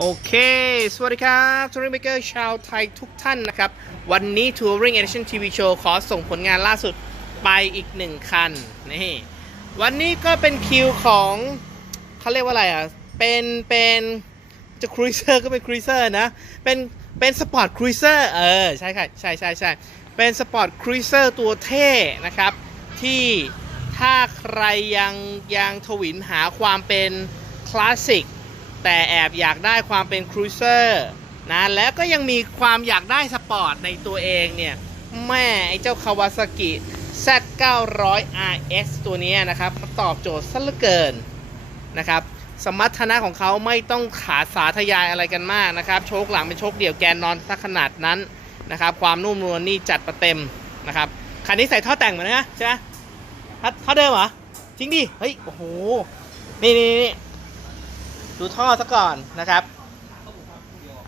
โอเค สวัสดีครับทัวริงเมเกอร์ชาวไทยทุกท่านนะครับ วันนี้ Touring Edition TV Show ขอส่งผลงานล่าสุดไปอีกหนึ่งคัน นี่ วันนี้ก็เป็นคิวของเขาเรียกว่าอะไรอะ เป็น เป็นจะครูเซอร์ก็เป็นครูเซอร์นะ เป็น เป็นสปอร์ตครูเซอร์ เออ ใช่ค่ะใช่ใช่ใช่เป็นสปอร์ตครูเซอร์ตัวเท่นะครับ ที่ถ้าใครยังยังทวินหาความเป็นคลาสสิก แต่แอบอยากได้ความเป็นครูเซอร์นะแล้วก็ยังมีความอยากได้สปอร์ตในตัวเองเนี่ย แม่ไอ้เจ้าคาวาซากิ Z900 RS ตัวนี้นะครับตอบโจทย์ซะเหลือเกินนะครับสมรรถนะของเขาไม่ต้องขาสาทยายอะไรกันมากนะครับ โชคหลังเป็นโชคเดี่ยวแกนนอนสักขนาดนั้นนะครับ ความนุ่มนวลนี่จัดประเต็มนะครับ คันนี้ใส่ท่อแต่งเหมานะใช่ไหมท่อท่อเดิมเหรอ จริงดิ เฮ้ย โอ้โห นี่นี่นี่ ดูท่อซะก่อนนะครับ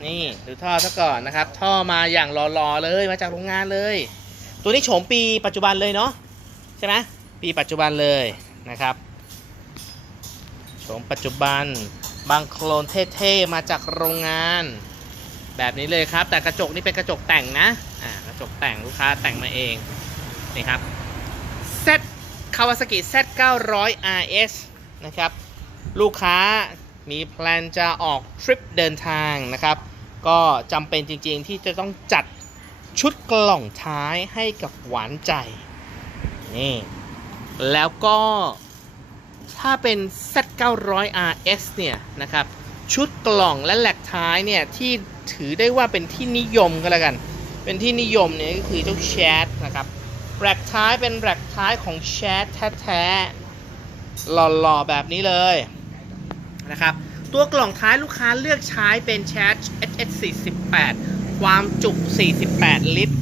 นี่ดูท่อซะก่อนนะครับ ท่อมาอย่างหล่อๆเลยมาจากโรงงานเลย ตัวนี้โฉมปีปัจจุบันเลยเนาะใช่ไหมปีปัจจุบันเลยนะครับโฉมปัจจุบันบางโคลนเท่ๆมาจากโรงงาน แบบนี้เลยครับ แต่กระจกนี่เป็นกระจกแต่งนะอ่ากระจกแต่งลูกค้าแต่งมาเองนี่ครับ Z Kawasaki Z900 RS นะครับ ลูกค้า มีแพลนจะออกทริปเดินทางนะครับ ก็จำเป็นจริงๆที่จะต้องจัดชุดกล่องท้ายให้กับหวานใจ นี่ แล้วก็ถ้าเป็น Z900RS เนี่ยนะครับ ชุดกล่องและแหลกท้ายเนี่ย ที่ถือได้ว่าเป็นที่นิยมก็แล้วกัน เป็นที่นิยมเนี่ยก็คือเจ้าแชทนะครับแหลกท้ายเป็นแหลกท้ายของแชทแท้ๆหล่อๆแบบนี้เลย นะครับ ตัวกล่องท้ายลูกค้าเลือกใช้เป็นแชท HS48 ความจุ 48 ลิตร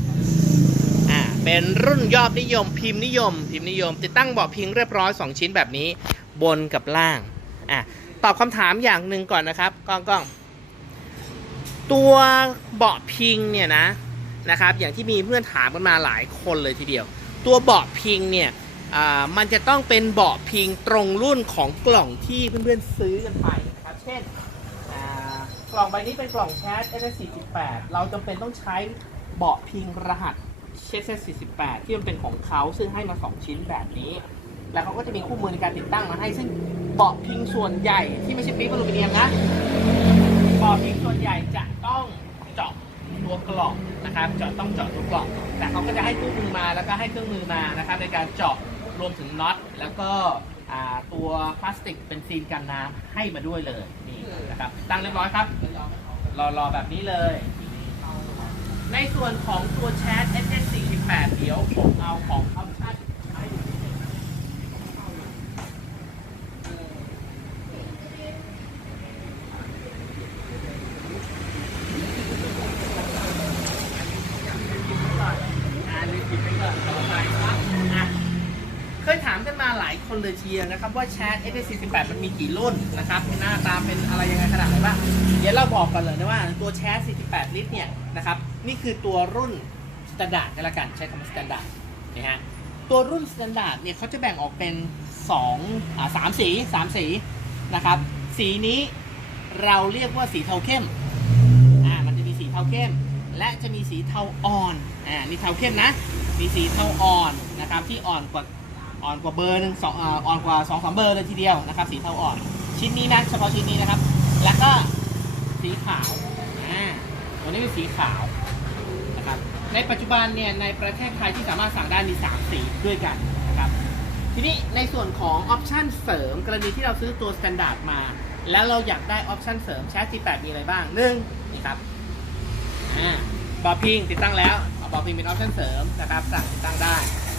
อ่า เป็นรุ่นยอดนิยม พิมพ์นิยม พิมพ์นิยม ติดตั้งเบาะพิงเรียบร้อย 2 ชิ้นแบบนี้ บนกับล่าง อะ ตอบคำถามอย่างหนึ่งก่อนนะครับกล้องกล้องตัวเบาะพิงเนี่ยนะนะครับ อย่างที่มีเพื่อนถามกันมาหลายคนเลยทีเดียว ตัวเบาะพิงเนี่ย มันจะต้องเป็นเบาะพิงตรงรุ่นของกล่องที่เพื่อนๆซื้อกันไปนะครับ เช่นกล่องใบนี้เป็นกล่องแชท s 4 8 เราจำเป็นต้องใช้เบาะพิงรหัส s 4 8 ที่มันเป็นของเขาซึ่งให้มา 2 ชิ้นแบบนี้ แล้วเขาก็จะมีคู่มือในการติดตั้งมาให้ ซึ่งเบาะพิงส่วนใหญ่ที่ไม่ใช่ปี๊บอลูมิเนียมนะเบาะพิงส่วนใหญ่จะต้องเจาะตัวกล่องนะครับ เจาะต้องเจาะตัวกล่อง แต่เขาก็จะให้คู่มือมาแล้วก็ให้เครื่องมือมานะครับในการเจาะ รวมถึงน็อตแล้วก็ตัวพลาสติกเป็นซีนกันน้ำให้มาด้วยเลยนี่นะครับตั้งเรียบร้อยครับรอๆแบบนี้เลย ในส่วนของตัวแชท SS48 เดี๋ยวผมเอาของออปชั่นให้ดูนิดนึง อ่าลืมหยิบไปก่อนต่อไปครับอะเคยถามกันมาหลายคน เลยเดียวนะครับว่าแชท s 4 8 มันมีกี่รุ่นนะครับหน้าตาเป็นอะไรยังไงขนาดไหนบ้างเดี๋ยวเราบอกกันเลยนะว่าตัวแชท 48 ลิตรเนี่ยนะครับนี่คือตัวรุ่นสแตนดาร์ดกันละกันใช้คำว่าสแตนดาร์ดนะฮะตัวรุ่นสแตนดาร์ดเนี่ยเขาจะแบ่งออกเป็น2อ่าสามสีสามสีนะครับสีนี้เราเรียกว่าสีเทาเข้มอ่ามันจะมีสีเทาเข้ม และจะมีสีเทาอ่อนอ่านี่เทาเข้มนะมีสีเทาอ่อนนะครับที่อ่อนกว่า อ่อนกว่าเบอร์หนึ่งสองอ่อนกว่าสองสามเบอร์เลยทีเดียวนะครับ สีเทาอ่อน ชิ้นนี้นะเฉพาะชิ้นนี้นะครับ แล้วก็สีขาวอ่าตัวนี้เป็นสีขาวนะครับในปัจจุบันเนี่ยในประเทศไทยที่สามารถสั่งได้มี 3 สีด้วยกันนะครับทีนี้ในส่วนของออปชันเสริม กรณีที่เราซื้อตัวสแตนดาร์ดมา แล้วเราอยากได้ออปชันเสริมแชท G8 มีอะไรบ้างหนึ่งนี่ครับอ่าบอพิงติดตั้งแล้วบอพิงเป็นออปชันเสริมนะครับสั่งติดตั้งได้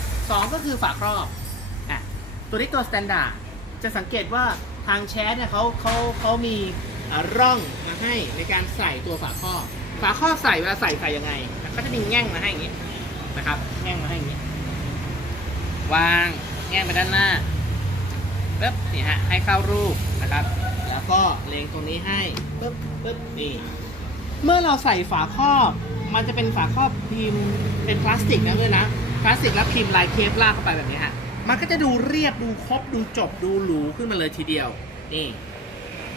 2 ก็คือฝาครอบ ตัวนี้ตัวสแตนดาร์ดจะสังเกตว่าทางแชทเนี่ยเขาเขาเขามีร่องมาให้ในการใส่ตัวฝาครอบฝาครอบใส่เวลาใส่ใส่ยังไงก็จะมีแง่งมาให้อย่างนี้นะครับแง่งมาให้อย่างนี้ วางแง่งไปด้านหน้าปึ๊บนี่ฮะให้เข้ารูปนะครับ แล้วก็เลงตรงนี้ให้ปึ๊บปึ๊บนี่เมื่อเราใส่ฝาครอบ มันจะเป็นฝาครอบพิมพ์เป็นพลาสติกนะด้วยนะพลาสติกแล้วพิมพ์ลายเคปลากเข้าไปแบบนี้ฮะ มันก็จะดูเรียบดูครบดูจบดูหรูขึ้นมาเลยทีเดียว นี่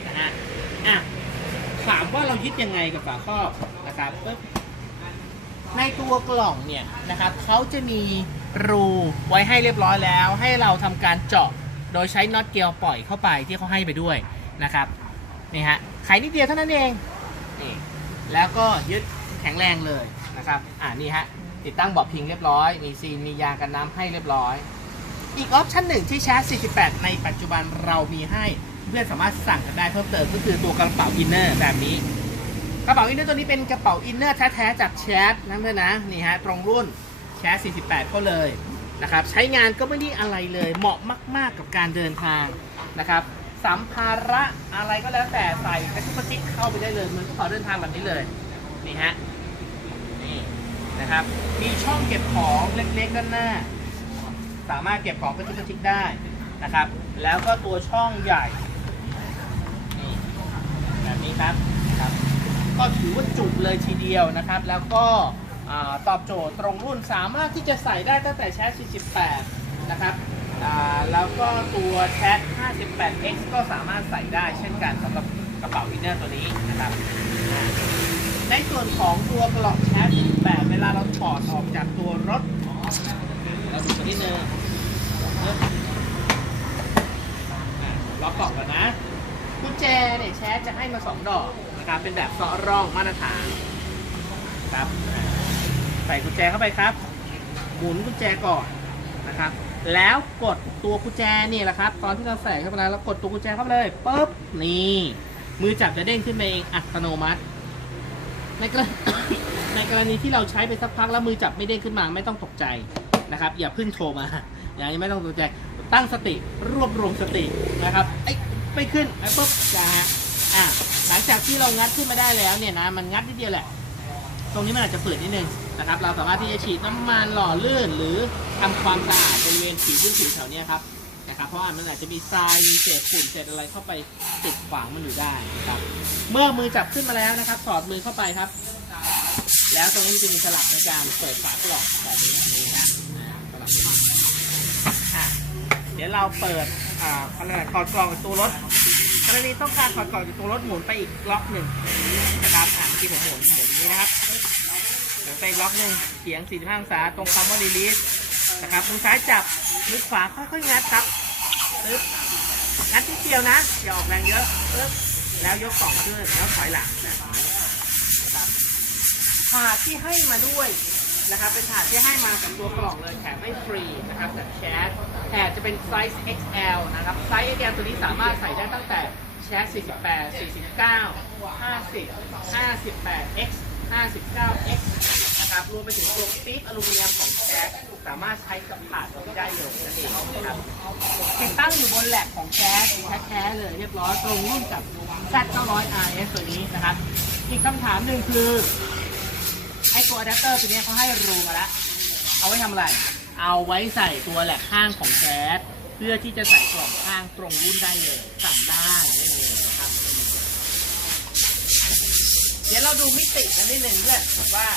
นะฮะอะถามว่าเรายึดยังไงกับฝาครอบนะครับในตัวกล่องเนี่ยนะครับเขาจะมีรูไว้ให้เรียบร้อยแล้ว ให้เราทำการเจาะโดยใช้น็อตเกลียวปล่อยเข้าไปที่เขาให้ไปด้วยนะครับนี่ฮะไขนิดเดียวเท่านั้นเองนี่แล้วก็ยึดแข็งแรงเลยนะครับอ่านี่ฮะติดตั้งบาะพิงเรียบร้อย มีซีนมียางกันน้ำให้เรียบร้อย อีกออปชั่นหนึ่งที่แชร์48 ในปัจจุบันเรามีให้เพื่อนสามารถสั่งกันได้เพิ่มเติมก็คือตัวกระเป๋าอินเนอร์แบบนี้ กระเป๋าอินเนอร์ตัวนี้เป็นกระเป๋าอินเนอร์แท้ๆจากแชทนะเพื่อนนะนี่ฮะตรงรุ่นแชท48 ก็เลยนะครับใช้งานก็ไม่ได้อะไรเลยเหมาะมาก ๆกับการเดินทางนะครับสัมภาระอะไรก็แล้วแต่ใส่กระชุกกระจิกเข้าไปได้เลยเหมือนกระเป๋าเดินทางแบบนี้เลยนี่ฮะนี่นะครับมีช่องเก็บของเล็กๆด้านหน้า สามารถเก็บของกระจุกกระจิกได้นะครับ แล้วก็ตัวช่องใหญ่นี่แบบนี้ครับครับก็ถือว่าจุกเลยทีเดียวนะครับ แล้วก็ตอบโจทย์ตรงรุ่นสามารถที่จะใส่ได้ตั้งแต่แชท48 นะครับแล้วก็ตัวแชท 58x ก็สามารถใส่ได้เช่นกันสำหรับกระเป๋าอินเนอร์ตัวนี้นะครับ ในส่วนของตัวกล่องแชท48เวลาเราถอดออกจากตัวรถ เราดูตัวนี้เนึงล็อกกล่องกันนะ กุญแจ แชร์จะให้มาสองดอกนะครับเป็นแบบเซาะร่องมาตรฐานครับใส่กุญแจเข้าไปครับ หมุนกุญแจก่อนนะครับ แล้วกดตัวกุญแจนี่แหละครับ ตอนที่เราใส่เข้าไปแล้วเรากดตัวกุญแจเข้าไปเลยปุ๊บนี่มือจับจะเด้งขึ้นมาเองอัตโนมัติในกรณีในกรณีที่เราใช้ไปสักพักแล้วมือจับไม่เด้งขึ้นมาไม่ต้องตกใจนะครับ อย่าเพิ่งโทรมาอย่างนี้ไม่ต้องตกใจตั้งสติรวบรวมสตินะครับไอ้ไม่ขึ้นไอ้ปุ๊บจะ ที่เรางัดขึ้นมาได้แล้วเนี่ยนะมันงัดนิดเดียวแหละ ตรงนี้มันอาจจะฝืดนิดนึงนะครับ เราสามารถที่จะฉีดน้ำมันหล่อลื่น หรือทำความสะอาดบริเวณผิวพื้นผิวแถวนี้ครับนะครับ เพราะว่ามันอาจจะมีทรายมีเศษฝุ่นเศษอะไรเข้าไปติดขวางมันอยู่ได้นะครับ เมื่อมือจับขึ้นมาแล้วนะครับ สอดมือเข้าไปครับ แล้วตรงนี้มันจะมีสลักในการเปิดฝากล่องแบบนี้นี่ฮะอ่าสลักตรงนี้อะเดี๋ยวเราเปิดอ่าเขาเรียกอะไรถอดกล่องจากตัวรถกรณีต้องการถอดกล่องจากตัวรถหมุนไปอีกล็อกหนึ่งนะครับอ่าเมื่อกี้ผมหมุนหมุนอย่างนี้นะครับหมุนไปล็อกหนึ่งเฉียง45องศาตรงคำว่า release นะครับมือซ้ายจับมือขวาค่อยๆงัดครับปึ๊บงัดทีเดียวนะอย่าออกแรงเยอะปึ๊บแล้วยกกล่องขึ้นแล้วถอยหลังนะครับถาที่ให้มาด้วย นะครับเป็นถาดที่ให้มากับตัวกล่องเลยแถมไม่ฟรีนะครับจากแชทแถมจะเป็นไซส์ XL นะครับไซส์ XL ตัวนี้สามารถใส่ได้ตั้งแต่แชท48 49 50 58X 59X นะครับรวมไปถึงตัวปี๊บอลูมิเนียมของแชทสามารถใช้กับถาดตัวนี้ได้เลยนั่นเองนะครับติดตั้งอยู่บนแหลกของแชทแท้ๆเลยเรียบร้อยตรงรุ่นกับ Z900 RS ตัวนี้นะครับอีกคำถามหนึ่งคือ ไอ้ตัวอะแดปเตอร์ตัวนี้เขาให้รูมาแล้วเอาไว้ทำอะไร เอาไว้ใส่ตัวแหลกข้างของแก๊สเพื่อที่จะใส่กล่องข้างตรงรุ่นได้เลยสั่งได้ได้เลยนะครับ เดี๋ยวเราดูมิติกันนิดหนึ่งด้วยว่า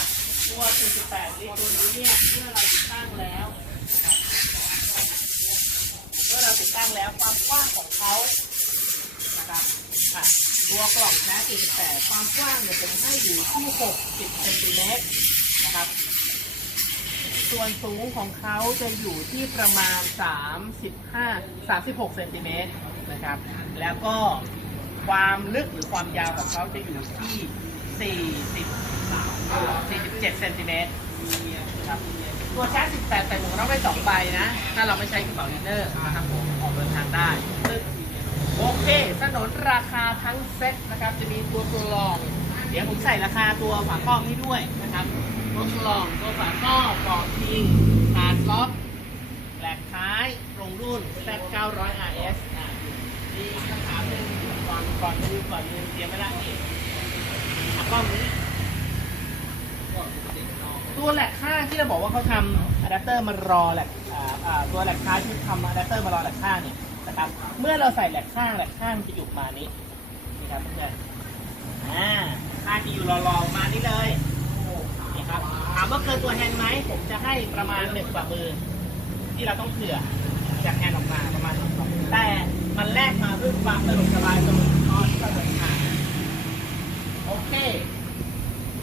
ตัว 48 ลิตรตัวนี้เนี่ยเมื่อเราติดตั้งแล้วเมื่อเราติดตั้งแล้วความกว้างของเขานะครับอะ ตัวกล่องแท้48ความกว้างเนี่ยผมให้อยู่ที่60เซนติเมตรนะครับ ส่วนสูงของเขาจะอยู่ที่ประมาณ 35 36เซนติเมตรนะครับ แล้วก็ความลึกหรือความยาวของเขาจะอยู่ที่40 47เซนติเมตรนะครับตัวแชท18ใส่หมวกน็อกได้สองใบนะ ถ้าเราไม่ใช้กระเป๋าลินเนอร์นะครับผมออกเดินทางได้ซึ่ง โอเคสนนราคาทั้งเซ็ตนะครับ จะมีตัวกรอง เดี๋ยวผมใส่ราคาตัวฝาครอบให้ด้วยนะครับตัวกรองตัวฝาครอบปลอกพิงฐานล็อกแหลกท้ายตรงรุ่น Z900 RS อะมีคำถามหนึ่งก่อนก่อนจะดูก่อนลืมเตรียมไว้ละนี่อะกล้องนี้ตัวแหลกข้าที่เราบอกว่าเขาทำอะแดปเตอร์มารอแหลกตัวแหลกท้ายที่ทำอะแดปเตอร์มารอแหลกข้าเนี่ย นะครับ เมื่อเราใส่แหลกข้างแหลกข้างจะอยู่มานี้นี่ครับเพื่อนอ่าข้างจะอยู่รอๆมานี้เลยนี่ครับถามว่าเกินตัวแฮนด์ไหมผมจะให้ประมาณหนึ่งฝ่ามือ ที่เราต้องเผื่อจากแฮนด์ออกมาประมาณหนึ่งแต่มันแลกมาด้วยความสะดวกสบายตรงตอนที่เราเดินทางโอเค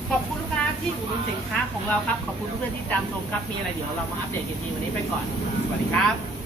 ขอบคุณลูกค้าที่อุดหนุนสินค้าของเราครับ ขอบคุณเพื่อนที่ตามชมครับ มีอะไรเดี๋ยวเรามาอัปเดตกันทีวันนี้ไปก่อน สวัสดีครับ